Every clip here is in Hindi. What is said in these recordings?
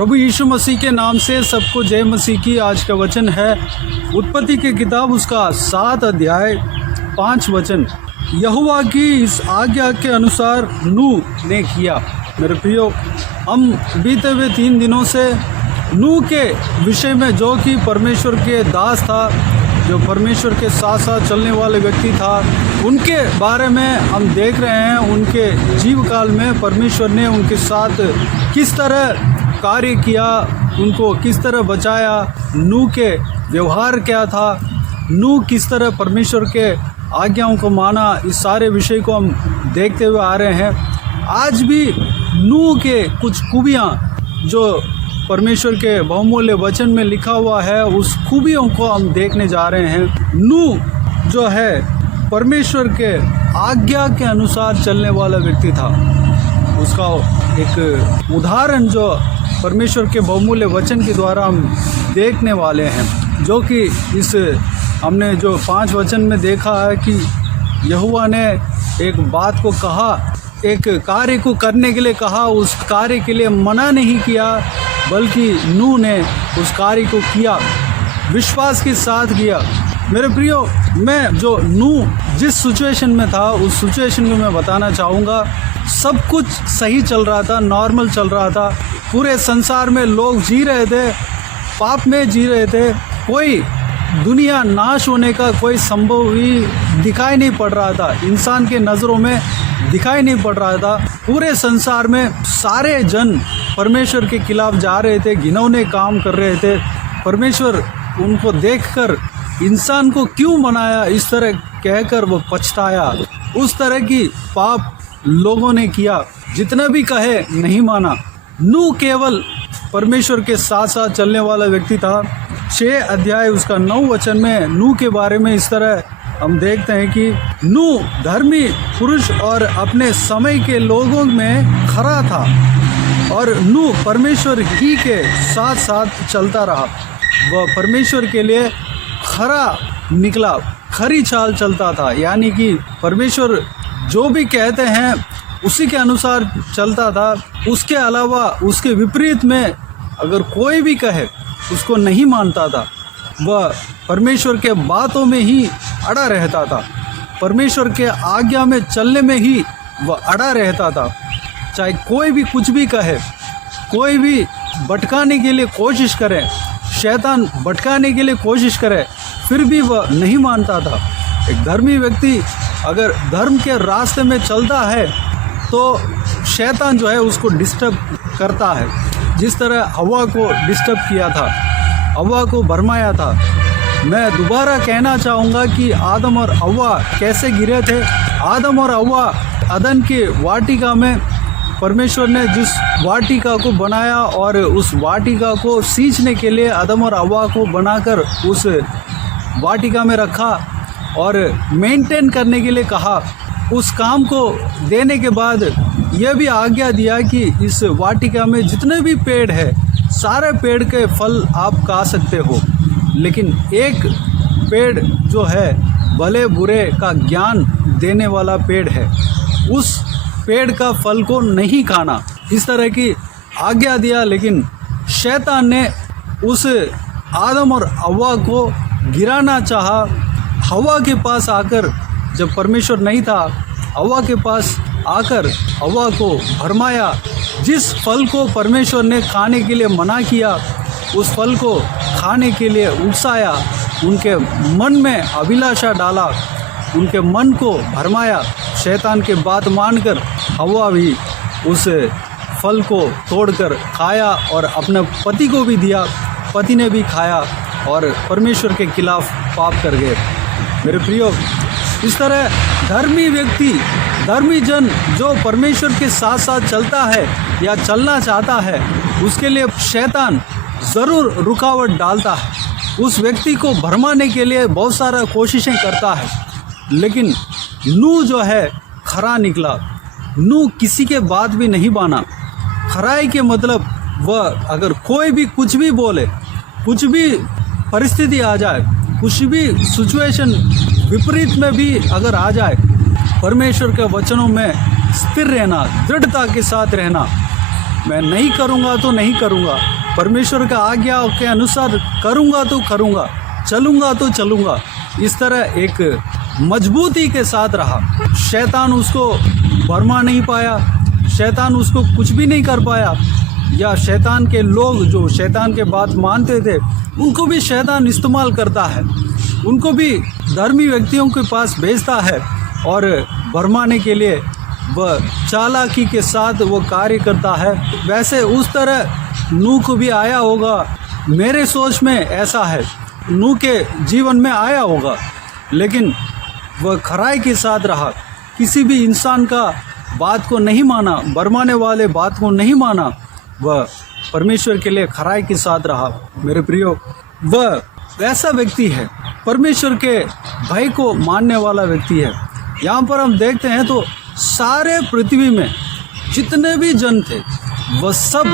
प्रभु यीशु मसीह के नाम से सबको जय मसीह की। आज का वचन है उत्पत्ति की किताब उसका 7 अध्याय 5 वचन। यहोवा की इस आज्ञा के अनुसार नूह ने किया। मेरे प्रियो, हम बीते हुए 3 दिनों से नूह के विषय में, जो कि परमेश्वर के दास था, जो परमेश्वर के साथ साथ चलने वाले व्यक्ति था, उनके बारे में हम देख रहे हैं। उनके जीव काल में परमेश्वर ने उनके साथ किस तरह कार्य किया, उनको किस तरह बचाया, नूह के व्यवहार क्या था, नूह किस तरह परमेश्वर के आज्ञाओं को माना, इस सारे विषय को हम देखते हुए आ रहे हैं। आज भी नूह के कुछ खूबियाँ जो परमेश्वर के बहुमूल्य वचन में लिखा हुआ है, उस खूबियों को हम देखने जा रहे हैं। नूह जो है परमेश्वर के आज्ञा के अनुसार चलने वाला व्यक्ति था। उसका एक उदाहरण जो परमेश्वर के बहुमूल्य वचन के द्वारा हम देखने वाले हैं, जो कि इस हमने जो 5 वचन में देखा है कि यहोवा ने एक बात को कहा, एक कार्य को करने के लिए कहा, उस कार्य के लिए मना नहीं किया, बल्कि नूह ने उस कार्य को किया, विश्वास के साथ किया। मेरे प्रियो, मैं जो नूह जिस सिचुएशन में था, उस सिचुएशन को मैं बताना चाहूँगा। सब कुछ सही चल रहा था, नॉर्मल चल रहा था। पूरे संसार में लोग जी रहे थे, पाप में जी रहे थे। कोई दुनिया नाश होने का कोई संभव ही दिखाई नहीं पड़ रहा था, इंसान के नज़रों में दिखाई नहीं पड़ रहा था। पूरे संसार में सारे जन परमेश्वर के खिलाफ जा रहे थे, घिनौने काम कर रहे थे। परमेश्वर उनको देखकर इंसान को क्यों बनाया, इस तरह कहकर वो पछताया। उस तरह की पाप लोगों ने किया, जितना भी कहे नहीं माना। नूह केवल परमेश्वर के साथ साथ चलने वाला व्यक्ति था। 6 अध्याय उसका 9 वचन में नूह के बारे में इस तरह हम देखते हैं कि नूह धर्मी पुरुष और अपने समय के लोगों में खरा था, और नूह परमेश्वर ही के साथ साथ चलता रहा। वह परमेश्वर के लिए खरा निकला, खरी चाल चलता था, यानी कि परमेश्वर जो भी कहते हैं उसी के अनुसार चलता था। उसके अलावा उसके विपरीत में अगर कोई भी कहे, उसको नहीं मानता था। वह परमेश्वर के बातों में ही अड़ा रहता था, परमेश्वर के आज्ञा में चलने में ही वह अड़ा रहता था। चाहे कोई भी कुछ भी कहे, कोई भी भटकाने के लिए कोशिश करे, शैतान भटकाने के लिए कोशिश करे, फिर भी वह नहीं मानता था। एक धर्मी व्यक्ति अगर धर्म के रास्ते में चलता है तो शैतान जो है उसको डिस्टर्ब करता है। जिस तरह हवा को डिस्टर्ब किया था, हवा को भरमाया था। मैं दोबारा कहना चाहूँगा कि आदम और हवा कैसे गिरे थे। आदम और हवा अदन के वाटिका में परमेश्वर ने जिस वाटिका को बनाया और उस वाटिका को सींचने के लिए आदम और हवा को बनाकर उस वाटिका में रखा और मेंटेन करने के लिए कहा। उस काम को देने के बाद यह भी आज्ञा दिया कि इस वाटिका में जितने भी पेड़ है, सारे पेड़ के फल आप खा सकते हो, लेकिन एक पेड़ जो है भले बुरे का ज्ञान देने वाला पेड़ है, उस पेड़ का फल को नहीं खाना, इस तरह की आज्ञा दिया। लेकिन शैतान ने उस आदम और हवा को गिराना चाहा। हवा के पास आकर, जब परमेश्वर नहीं था, हवा के पास आकर हवा को भरमाया। जिस फल को परमेश्वर ने खाने के लिए मना किया, उस फल को खाने के लिए उकसाया, उनके मन में अभिलाषा डाला, उनके मन को भरमाया। शैतान के बात मानकर हवा भी उस फल को तोड़कर खाया और अपने पति को भी दिया। पति ने भी खाया और परमेश्वर के खिलाफ पाप कर गए। मेरे प्रियो, इस तरह धर्मी व्यक्ति, धर्मी जन जो परमेश्वर के साथ साथ चलता है या चलना चाहता है, उसके लिए शैतान ज़रूर रुकावट डालता है। उस व्यक्ति को भरमाने के लिए बहुत सारा कोशिशें करता है। लेकिन नूह जो है खरा निकला। नूह किसी के बात भी नहीं माना। खराई के मतलब वह अगर कोई भी कुछ भी बोले, कुछ भी परिस्थिति आ जाए, कुछ भी सिचुएशन विपरीत में भी अगर आ जाए, परमेश्वर के वचनों में स्थिर रहना, दृढ़ता के साथ रहना। मैं नहीं करूँगा तो नहीं करूँगा, परमेश्वर का आज्ञा के अनुसार करूँगा तो करूँगा, चलूँगा तो चलूँगा, इस तरह एक मजबूती के साथ रहा। शैतान उसको भरमा नहीं पाया, शैतान उसको कुछ भी नहीं कर पाया, या शैतान के लोग जो शैतान के बात मानते थे उनको भी शैतान इस्तेमाल करता है, उनको भी धर्मी व्यक्तियों के पास भेजता है और भरमाने के लिए वह चालाकी के साथ वो कार्य करता है। वैसे उस तरह नूह को भी आया होगा, मेरे सोच में ऐसा है, नूह के जीवन में आया होगा, लेकिन वह खराई के साथ रहा, किसी भी इंसान का बात को नहीं माना, भरमाने वाले बात को नहीं माना, वह परमेश्वर के लिए खराई के साथ रहा। मेरे प्रियो, वह ऐसा व्यक्ति है, परमेश्वर के भय को मानने वाला व्यक्ति है। यहाँ पर हम देखते हैं तो सारे पृथ्वी में जितने भी जन थे वह सब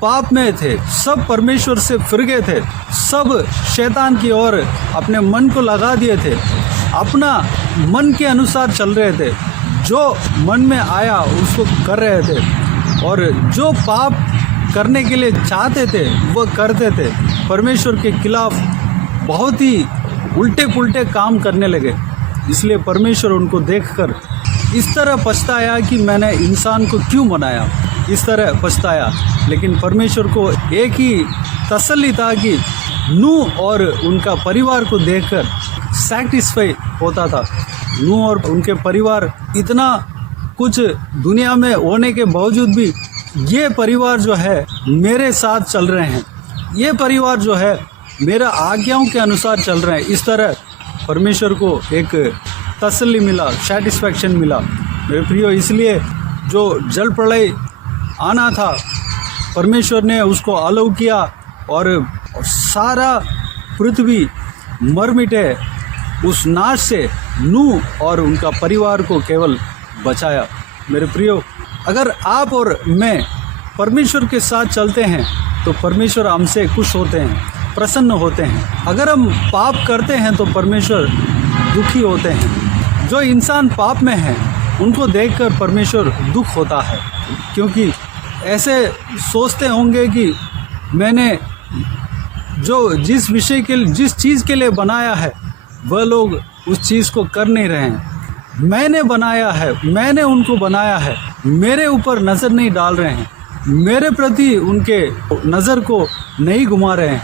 पाप में थे, सब परमेश्वर से फिर गए थे, सब शैतान की ओर अपने मन को लगा दिए थे, अपना मन के अनुसार चल रहे थे, जो मन में आया उसको कर रहे थे, और जो पाप करने के लिए चाहते थे वह करते थे। परमेश्वर के खिलाफ बहुत ही उल्टे पुल्टे काम करने लगे। इसलिए परमेश्वर उनको देखकर इस तरह पछताया कि मैंने इंसान को क्यों बनाया, इस तरह पछताया। लेकिन परमेश्वर को एक ही तसल्ली था कि नूह और उनका परिवार को देखकर सैटिस्फाई होता था। नूह और उनके परिवार इतना कुछ दुनिया में होने के बावजूद भी ये परिवार जो है मेरे साथ चल रहे हैं, ये परिवार जो है मेरा आज्ञाओं के अनुसार चल रहे हैं। इस तरह परमेश्वर को एक तसल्ली मिला, सैटिस्फैक्शन मिला। मेरे प्रियो, इसलिए जो जल प्रलय आना था परमेश्वर ने उसको अलाउ किया और सारा पृथ्वी मर मिटे। उस नाश से नूह और उनका परिवार को केवल बचाया। मेरे प्रियो, अगर आप और मैं परमेश्वर के साथ चलते हैं तो परमेश्वर हमसे खुश होते हैं, प्रसन्न होते हैं। अगर हम पाप करते हैं तो परमेश्वर दुखी होते हैं। जो इंसान पाप में है उनको देखकर परमेश्वर दुख होता है, क्योंकि ऐसे सोचते होंगे कि मैंने जिस चीज़ के लिए बनाया है वह लोग उस चीज़ को कर नहीं रहे हैं। मैंने बनाया है, मैंने उनको बनाया है, मेरे ऊपर नज़र नहीं डाल रहे हैं, मेरे प्रति उनके नज़र को नहीं घुमा रहे हैं,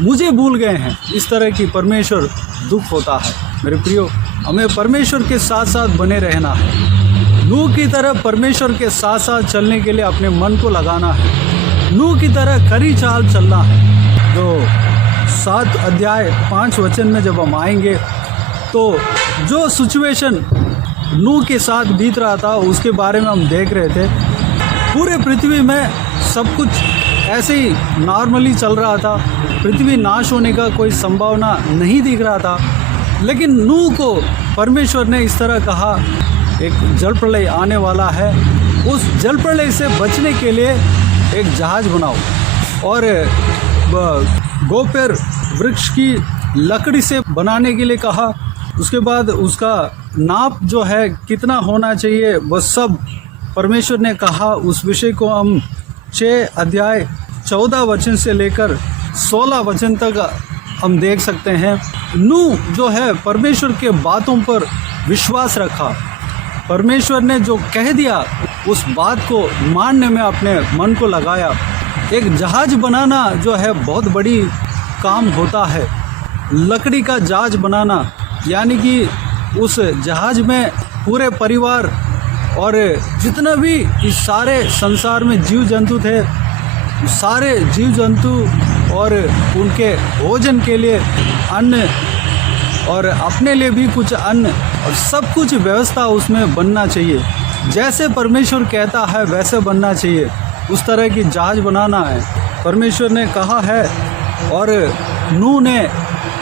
मुझे भूल गए हैं। इस तरह की परमेश्वर दुख होता है। मेरे प्रियो, हमें परमेश्वर के साथ साथ बने रहना है। नूह की तरह परमेश्वर के साथ साथ चलने के लिए अपने मन को लगाना है। नूह की तरह खरी चाल चलना है। तो 7 अध्याय 5 वचन में जब हम आएंगे तो जो सिचुएशन नूह के साथ बीत रहा था उसके बारे में हम देख रहे थे। पूरे पृथ्वी में सब कुछ ऐसे ही नॉर्मली चल रहा था, पृथ्वी नाश होने का कोई संभावना नहीं दिख रहा था। लेकिन नूह को परमेश्वर ने इस तरह कहा, एक जल प्रलय आने वाला है, उस जल प्रलय से बचने के लिए एक जहाज बनाओ और गोपेर वृक्ष की लकड़ी से बनाने के लिए कहा। उसके बाद उसका नाप जो है कितना होना चाहिए वह सब परमेश्वर ने कहा। उस विषय को हम 6 अध्याय 14 वचन से लेकर 16 वचन तक हम देख सकते हैं। नूह जो है परमेश्वर के बातों पर विश्वास रखा, परमेश्वर ने जो कह दिया उस बात को मानने में अपने मन को लगाया। एक जहाज बनाना जो है बहुत बड़ी काम होता है। लकड़ी का जहाज बनाना, यानी कि उस जहाज में पूरे परिवार और जितना भी इस सारे संसार में जीव जंतु थे, सारे जीव जंतु और उनके भोजन के लिए अन्न और अपने लिए भी कुछ अन्न और सब कुछ व्यवस्था उसमें बनना चाहिए। जैसे परमेश्वर कहता है वैसे बनना चाहिए, उस तरह की जहाज बनाना है। परमेश्वर ने कहा है और नूह ने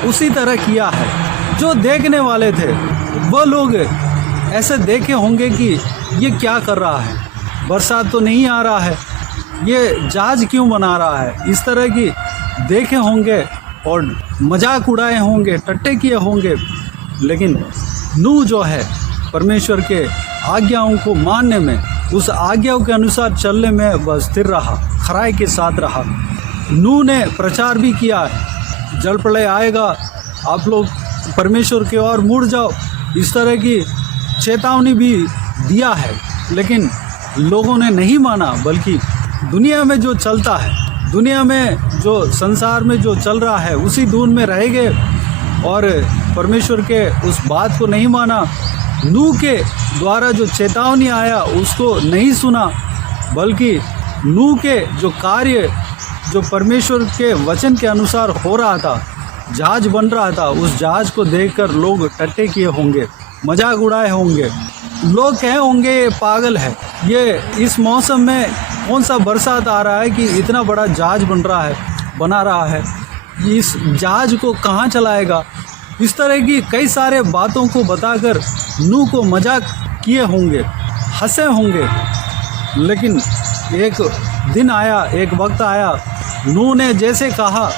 उसी तरह किया है। जो देखने वाले थे वो लोग ऐसे देखे होंगे कि ये क्या कर रहा है, बरसात तो नहीं आ रहा है, ये जहाज क्यों बना रहा है, इस तरह की देखे होंगे और मजाक उड़ाए होंगे, टट्टे किए होंगे। लेकिन नूह जो है परमेश्वर के आज्ञाओं को मानने में, उस आज्ञाओं के अनुसार चलने में वह स्थिर रहा, खराई के साथ रहा। नूह ने प्रचार भी किया है, जल प्रलय आएगा, आप लोग परमेश्वर की ओर मुड़ जाओ, इस तरह की चेतावनी भी दिया है। लेकिन लोगों ने नहीं माना, बल्कि दुनिया में जो चलता है, दुनिया में जो संसार में जो चल रहा है उसी धुन में रह गए और परमेश्वर के उस बात को नहीं माना। नूह के द्वारा जो चेतावनी आया उसको नहीं सुना, बल्कि नूह के जो कार्य जो परमेश्वर के वचन के अनुसार हो रहा था, जहाज बन रहा था, उस जहाज को देखकर लोग टट्टे किए होंगे, मजाक उड़ाए होंगे, लोग कहे होंगे ये पागल है, ये इस मौसम में कौन सा बरसात आ रहा है कि इतना बड़ा जहाज बना रहा है, इस जहाज को कहाँ चलाएगा। इस तरह की कई सारे बातों को बताकर नूह को मजाक किए होंगे, हंसे होंगे। लेकिन एक दिन आया, एक वक्त आया, नूह ने जैसे कहा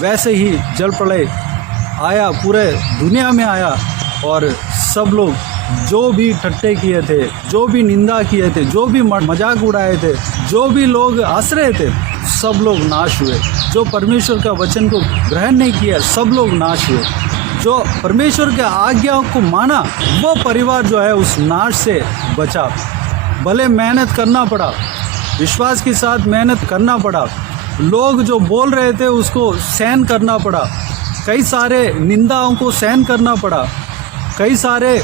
वैसे ही जल प्रलय आया, पूरे दुनिया में आया और सब लोग जो भी ठट्टे किए थे, जो भी निंदा किए थे, जो भी मजाक उड़ाए थे, जो भी लोग हंस रहे थे, सब लोग नाश हुए। जो परमेश्वर का वचन को ग्रहण नहीं किया, सब लोग नाश हुए। जो परमेश्वर के आज्ञाओं को माना, वो परिवार जो है उस नाश से बचा। भले मेहनत करना पड़ा, विश्वास के साथ मेहनत करना पड़ा, लोग जो बोल रहे थे उसको सहन करना पड़ा, कई सारे निंदाओं को सहन करना पड़ा, कई सारे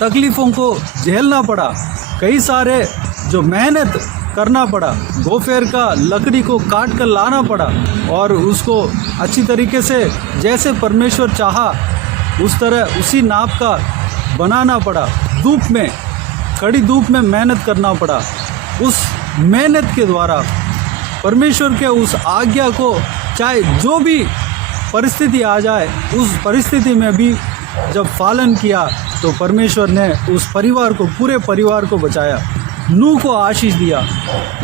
तकलीफ़ों को झेलना पड़ा, कई सारे जो मेहनत करना पड़ा, गोफेर का लकड़ी को काट कर लाना पड़ा और उसको अच्छी तरीके से जैसे परमेश्वर चाहा उस तरह उसी नाप का बनाना पड़ा। धूप में, कड़ी धूप में मेहनत करना पड़ा। उस मेहनत के द्वारा परमेश्वर के उस आज्ञा को, चाहे जो भी परिस्थिति आ जाए, उस परिस्थिति में भी जब पालन किया तो परमेश्वर ने उस परिवार को, पूरे परिवार को बचाया, नूह को आशीष दिया।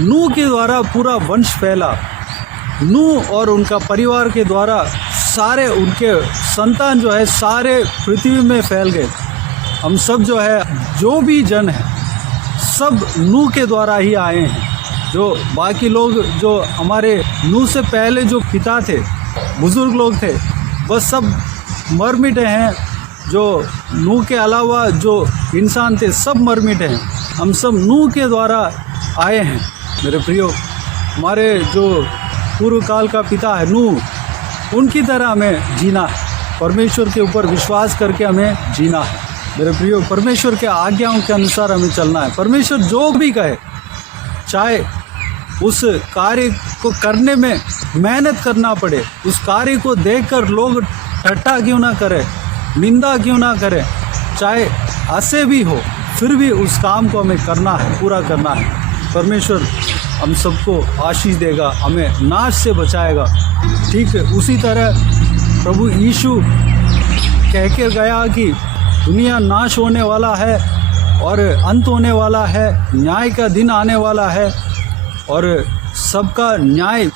नूह के द्वारा पूरा वंश फैला। नूह और उनका परिवार के द्वारा सारे उनके संतान जो है सारे पृथ्वी में फैल गए। हम सब जो है, जो भी जन है, सब नूह के द्वारा ही आए हैं। जो बाकी लोग जो हमारे नूह से पहले जो पिता थे, बुजुर्ग लोग थे, बस सब मर मिटे हैं। जो नूह के अलावा जो इंसान थे सब मर मिटे हैं। हम सब नूह के द्वारा आए हैं। मेरे प्रियो, हमारे जो पूर्व काल का पिता है नूह, उनकी तरह हमें जीना है। परमेश्वर के ऊपर विश्वास करके हमें जीना है। मेरे प्रियो, परमेश्वर के आज्ञाओं के अनुसार हमें चलना है। परमेश्वर जो भी कहे, चाहे उस कार्य को करने में मेहनत करना पड़े, उस कार्य को देखकर लोग ठट्ठा क्यों ना करें, निंदा क्यों ना करें, चाहे हंसे भी हो, फिर भी उस काम को हमें करना है, पूरा करना है। परमेश्वर हम सबको आशीष देगा, हमें नाश से बचाएगा। ठीक उसी तरह प्रभु यीशु कह के गया कि दुनिया नाश होने वाला है और अंत होने वाला है, न्याय का दिन आने वाला है और सबका न्याय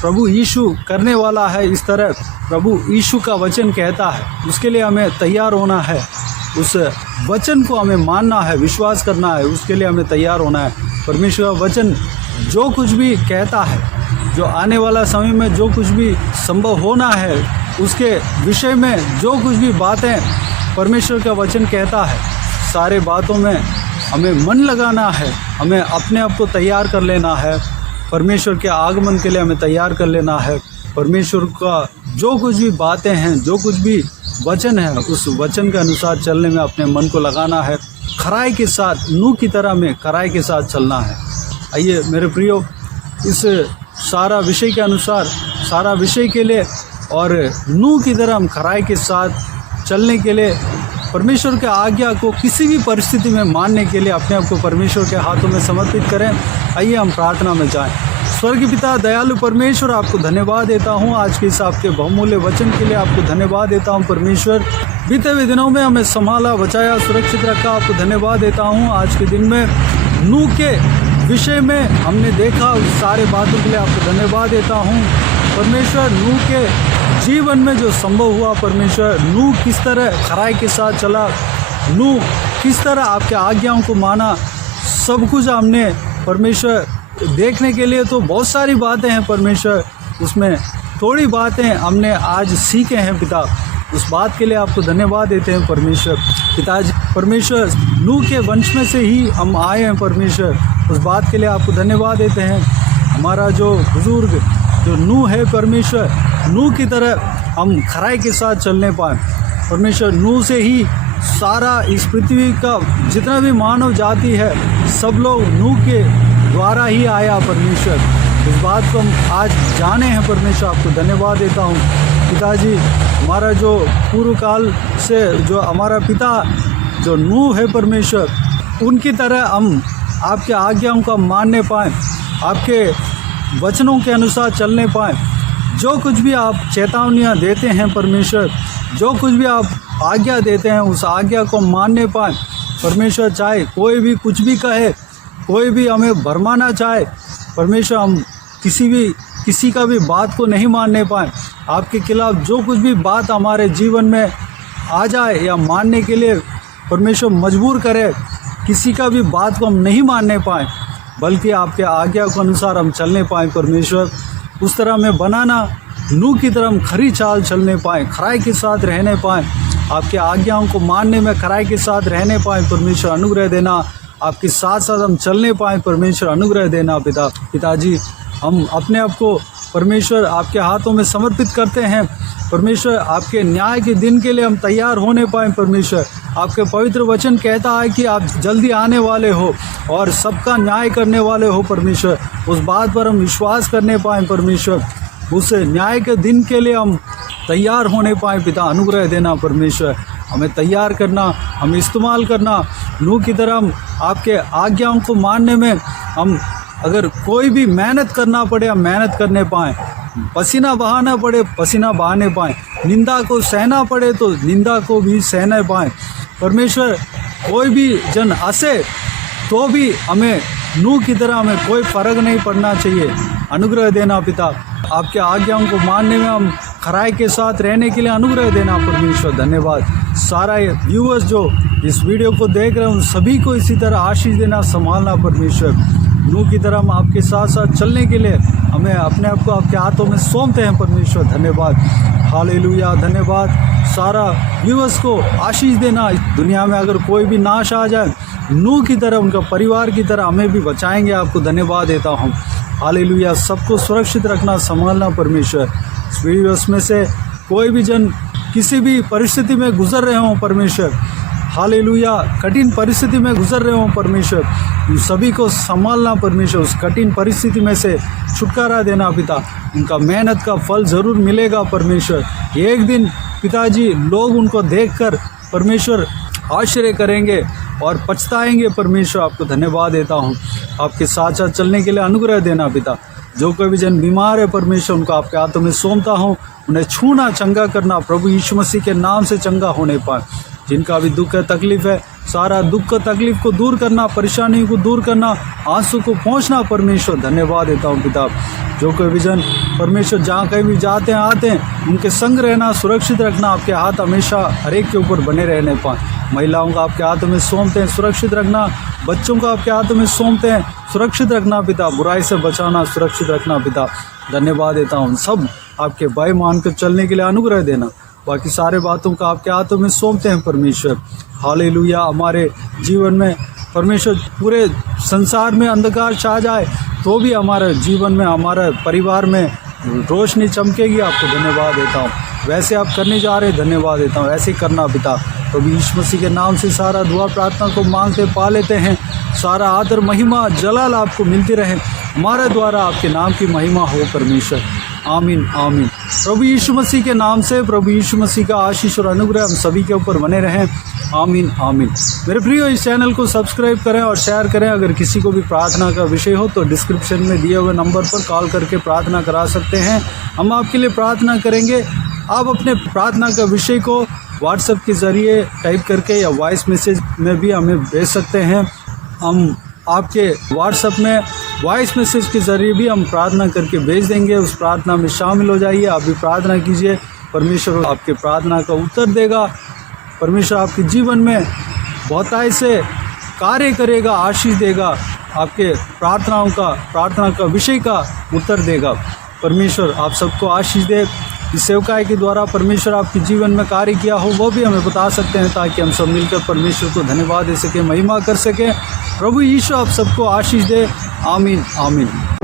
प्रभु यीशु करने वाला है। इस तरह प्रभु यीशु का वचन कहता है, उसके लिए हमें तैयार होना है, उस वचन को हमें मानना है, विश्वास करना है, उसके लिए हमें तैयार होना है। परमेश्वर का वचन जो कुछ भी कहता है, जो आने वाला समय में जो कुछ भी संभव होना है, उसके विषय में जो कुछ भी बातें परमेश्वर का वचन कहता है, सारे बातों में हमें मन लगाना है, हमें अपने आप को तैयार कर लेना है। परमेश्वर के आगमन के लिए हमें तैयार कर लेना है। परमेश्वर का जो कुछ भी बातें हैं, जो कुछ भी वचन है, उस वचन के अनुसार चलने में अपने मन को लगाना है। खराई के साथ, नूह की तरह में खराई के साथ चलना है। आइए मेरे प्रियो, इस सारा विषय के अनुसार, सारा विषय के लिए और नूह की तरह हम खराई के साथ चलने के लिए, परमेश्वर के आज्ञा को किसी भी परिस्थिति में मानने के लिए अपने आप को परमेश्वर के हाथों में समर्पित करें। आइए हम प्रार्थना में जाएं। स्वर्गीय पिता, दयालु परमेश्वर, आपको धन्यवाद देता हूं आज के इस आपके बहुमूल्य वचन के लिए। आपको धन्यवाद देता हूं परमेश्वर, बीते हुए दिनों में हमें संभाला, बचाया, सुरक्षित रखा। आपको धन्यवाद देता हूं आज के दिन में नूह के विषय में हमने देखा, उस सारे बातों के लिए आपको धन्यवाद देता हूं परमेश्वर। नूह के जीवन में जो संभव हुआ परमेश्वर, नूह किस तरह खराई के साथ चला, नूह किस तरह आपके आज्ञाओं को माना, सब कुछ हमने परमेश्वर देखने के लिए तो बहुत सारी बातें हैं परमेश्वर, उसमें थोड़ी बातें हमने आज सीखे हैं पिता। उस बात के लिए आपको धन्यवाद देते हैं परमेश्वर। पिताजी परमेश्वर, नूह के वंश में से ही हम आए हैं परमेश्वर, उस बात के लिए आपको धन्यवाद देते हैं। हमारा जो बुजुर्ग जो नूह है परमेश्वर, नूह की तरह हम खराई के साथ चलने पाएँ परमेश्वर। नूह से ही सारा इस पृथ्वी का जितना भी मानव जाति है सब लोग नूह के द्वारा ही आया परमेश्वर। इस बात को हम आज जाने हैं परमेश्वर, आपको धन्यवाद देता हूँ पिताजी। हमारा जो पूर्व काल से जो हमारा पिता जो नूह है परमेश्वर, उनकी तरह हम आपके आज्ञाओं का मानने पाएँ, आपके वचनों के अनुसार चलने पाएँ। जो कुछ भी आप चेतावनियाँ देते हैं परमेश्वर, जो कुछ भी आप आज्ञा देते हैं उस आज्ञा को मानने पाएँ परमेश्वर। चाहे कोई भी कुछ भी कहे, कोई भी हमें भरमाना चाहे परमेश्वर, हम किसी का भी बात को नहीं मानने पाएँ। आपके खिलाफ जो कुछ भी बात हमारे जीवन में आ जाए या मानने के लिए परमेश्वर मजबूर करे, किसी का भी बात को हम नहीं मानने पाएँ, बल्कि आपके आज्ञा के अनुसार हम चलने पाएँ परमेश्वर। उस तरह में बनाना, नूह की तरह हम खरी चाल चलने पाएँ, खराई के साथ रहने पाएँ, आपके आज्ञाओं को मानने में खराई के साथ रहने पाएँ परमेश्वर। अनुग्रह देना, आपके साथ साथ हम चलने पाएँ परमेश्वर, अनुग्रह देना पिताजी। हम अपने आप को परमेश्वर आपके हाथों में समर्पित करते हैं परमेश्वर। आपके न्याय के दिन के लिए हम तैयार होने पाएँ परमेश्वर। आपके पवित्र वचन कहता है कि आप जल्दी आने वाले हो और सबका न्याय करने वाले हो परमेश्वर। उस बात पर हम विश्वास करने पाएँ परमेश्वर। उस न्याय के दिन के लिए हम तैयार होने पाएँ पिता, अनुग्रह देना परमेश्वर। हमें तैयार करना, हमें इस्तेमाल करना, नूह की तरह हम आपके आज्ञाओं को मानने में हम अगर कोई भी मेहनत करना पड़े हम मेहनत करने पाएँ, पसीना बहाना पड़े पसीना बहाने पाएँ, निंदा को सहना पड़े तो निंदा को भी सहने पाएँ परमेश्वर। कोई भी जन हंसे तो भी हमें नूह की तरह हमें कोई फ़र्क नहीं पड़ना चाहिए, अनुग्रह देना पिता। आपके आज्ञाओं को मानने में हम खराई के साथ रहने के लिए अनुग्रह देना परमेश्वर। धन्यवाद। सारा व्यूअर्स जो इस वीडियो को देख रहे हैं उन सभी को इसी तरह आशीष देना, संभालना परमेश्वर। नूह की तरह हम आपके साथ साथ चलने के लिए हमें अपने आप को आपके हाथों में सौंपते हैं परमेश्वर। धन्यवाद, हालेलुया, धन्यवाद। सारा व्यूअर्स को आशीष देना। दुनिया में अगर कोई भी नाश आ जाए, नूह की तरह उनका परिवार की तरह हमें भी बचाएंगे। आपको धन्यवाद देता हूँ, हालेलुया। सबको सुरक्षित रखना, संभालना परमेश्वर। इस व्यूअर्स में से कोई भी जन किसी भी परिस्थिति में गुजर रहे हों परमेश्वर, हालेलुया, कठिन परिस्थिति में गुजर रहे हों परमेश्वर, उन सभी को संभालना परमेश्वर। उस कठिन परिस्थिति में से छुटकारा देना पिता। उनका मेहनत का फल ज़रूर मिलेगा परमेश्वर। एक दिन पिताजी लोग उनको देखकर परमेश्वर आश्चर्य करेंगे और पछताएंगे परमेश्वर। आपको धन्यवाद देता हूँ। आपके साथ साथ चलने के लिए अनुग्रह देना पिता। जो कोई भी जन बीमार है परमेश्वर, उनको आपके हाथों में सौंपता हूँ। उन्हें छूना, चंगा करना प्रभु यीशु मसीह के नाम से चंगा होने पाए। जिनका भी दुख है, तकलीफ़ है, सारा दुख तकलीफ़ को दूर करना, परेशानी को दूर करना, आंसू को पहुँचना परमेश्वर। धन्यवाद देता हूँ पिता। जो कोई भी जन परमेश्वर जहाँ कहीं भी जाते हैं आते हैं, उनके संग रहना, सुरक्षित रखना, आपके हाथ हमेशा हर एक के ऊपर बने रहने पाएँ। महिलाओं का आपके हाथों में सौंपते हैं, सुरक्षित रखना। बच्चों का आपके हाथों में सौंपते हैं, सुरक्षित रखना पिता। बुराई से बचाना, सुरक्षित रखना पिता। धन्यवाद देता हूँ। सब आपके भय मानकर चलने के लिए अनुग्रह देना। बाकी सारे बातों का आपके हाथों में सौंपते हैं परमेश्वर। हालेलुया। हमारे जीवन में परमेश्वर, पूरे संसार में अंधकार छा जाए तो भी हमारे जीवन में, हमारे परिवार में रोशनी चमकेगी। आपको धन्यवाद देता हूँ। वैसे आप करने जा रहे हैं, धन्यवाद देता हूँ। ऐसे ही करना पिता। तो यीशु मसीह के नाम से सारा दुआ प्रार्थना को मांगते पा लेते हैं। सारा आदर, महिमा, जलाल आपको मिलती रहे। हमारे द्वारा आपके नाम की महिमा हो परमेश्वर। आमीन, आमीन। प्रभु यीशु मसीह के नाम से, प्रभु यीशु मसीह का आशीष और अनुग्रह हम सभी के ऊपर बने रहें। आमीन, आमीन। मेरे प्रियो, इस चैनल को सब्सक्राइब करें और शेयर करें। अगर किसी को भी प्रार्थना का विषय हो तो डिस्क्रिप्शन में दिए हुए नंबर पर कॉल करके प्रार्थना करा सकते हैं। हम आपके लिए प्रार्थना करेंगे। आप अपने प्रार्थना का विषय को व्हाट्सएप के ज़रिए टाइप करके या वॉइस मैसेज में भी हमें भेज सकते हैं। हम आपके व्हाट्सएप में वॉइस मैसेज के ज़रिए भी हम प्रार्थना करके भेज देंगे। उस प्रार्थना में शामिल हो जाइए। आप भी प्रार्थना कीजिए। परमेश्वर आपके प्रार्थना का उत्तर देगा। परमेश्वर आपके जीवन में बहुतायत से कार्य करेगा, आशीष देगा। आपके प्रार्थना का विषय का उत्तर देगा। परमेश्वर आप सबको आशीष दे। इस सेवकाई के द्वारा परमेश्वर आपके जीवन में कार्य किया हो वो भी हमें बता सकते हैं, ताकि हम सब मिलकर परमेश्वर को धन्यवाद दे सकें, महिमा कर सकें। प्रभु यीशु आप सबको आशीष दे। आमीन आमीन।